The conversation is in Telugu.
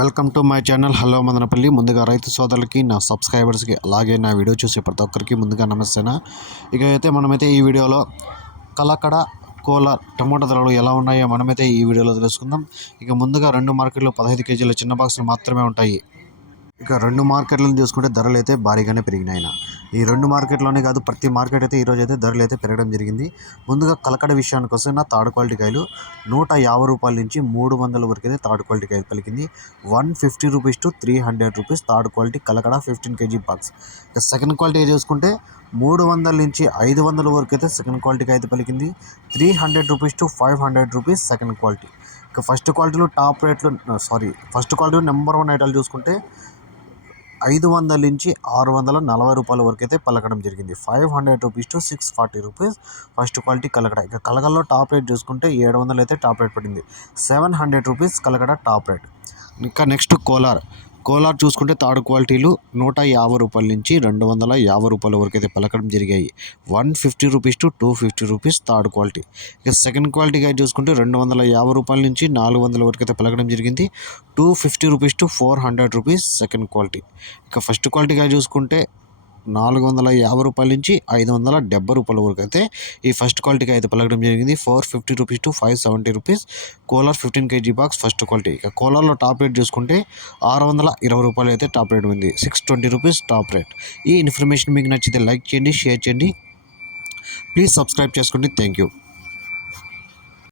Welcome to my channel. Hello Madanapalle. ముందుగా రైతు సోదరులకి నా సబ్స్క్రైబర్స్కి అలాగే నా వీడియో చూసే ప్రతి ఒక్కరికి ముందుగా నమస్తేనా? ఇక అయితే మనమైతే ఈ వీడియోలో కలకడ కోలా టమోటా ధరలు ఎలా ఉన్నాయో మనమైతే ఈ వీడియోలో తెలుసుకుందాం. ఇక ముందుగా రెండు మార్కెట్లో పదహైదు కేజీల చిన్న బాక్సులు మాత్రమే ఉంటాయి. ఇక రెండు మార్కెట్లను చూసుకుంటే ధరలు అయితే భారీగానే పెరిగినాయి ఈ రెండు మార్కెట్లోనే కాదు ప్రతి మార్కెట్ అయితే ఈరోజు అయితే ధరలు అయితే పెరగడం జరిగింది. ముందుగా కలకడ విషయానికి వస్తే నా థర్డ్ క్వాలిటీ కాయలు నూట యాభై రూపాయల నుంచి మూడు వందల వరకు అయితే థర్డ్ క్వాలిటీ కాయలు పలికింది. One fifty rupees to three hundred rupees third quality Kalakada fifteen KG box. ఇక సెకండ్ క్వాలిటీ చూసుకుంటే మూడు వందల నుంచి ఐదు వందల వరకు అయితే సెకండ్ క్వాలిటీకి అయితే పలికింది. Three hundred rupees to five hundred rupees second quality. ఇక ఫస్ట్ క్వాలిటీలో టాప్ రేట్లు sorry first quality number one ఐటాలు చూసుకుంటే ఐదు వందల నుంచి ఆరు వందల నలభై రూపాయల వరకు అయితే పలకడం జరిగింది. Five hundred rupees to six forty rupees first quality Kalakada. ఇక కలకల్లో టాప్ రేట్ చూసుకుంటే ఏడు వందలు అయితే టాప్ రేట్ పడింది. Seven hundred rupees Kalakada top rate. ఇంకా నెక్స్ట్ కోలార్. కోలార్ చూసుకుంటే థర్డ్ క్వాలిటీలు నూట యాభై రూపాయల నుంచి రెండు వందల యాభై రూపాయల వరకు అయితే పలకడం జరిగాయి. One fifty rupees to two fifty rupees third quality. ఇక సెకండ్ క్వాలిటీగా చూసుకుంటే రెండు వందల యాభై రూపాయల నుంచి నాలుగు వందల వరకు అయితే పలకడం జరిగింది. Two fifty rupees to four hundred rupees second quality. ఇక ఫస్ట్ క్వాలిటీగా చూసుకుంటే నాలుగు వందల యాభై రూపాయల నుంచి ఐదు వందల డెబ్బై రూపాయల వరకు అయితే ఈ ఫస్ట్ క్వాలిటీకి అయితే పలకడం జరిగింది. Four fifty rupees to five seventy rupees. Kolar fifteen KG box first quality. ఇక కోలార్లో టాప్ రేట్ చూసుకుంటే ఆరు వందల ఇరవై రూపాయలు అయితే టాప్ రేట్ ఉంది. Six twenty rupees top rate. ఈ ఇన్ఫర్మేషన్ మీకు నచ్చితే లైక్ చేయండి షేర్ చేయండి. ప్లీజ్ సబ్స్క్రైబ్ చేసుకోండి. Thank you.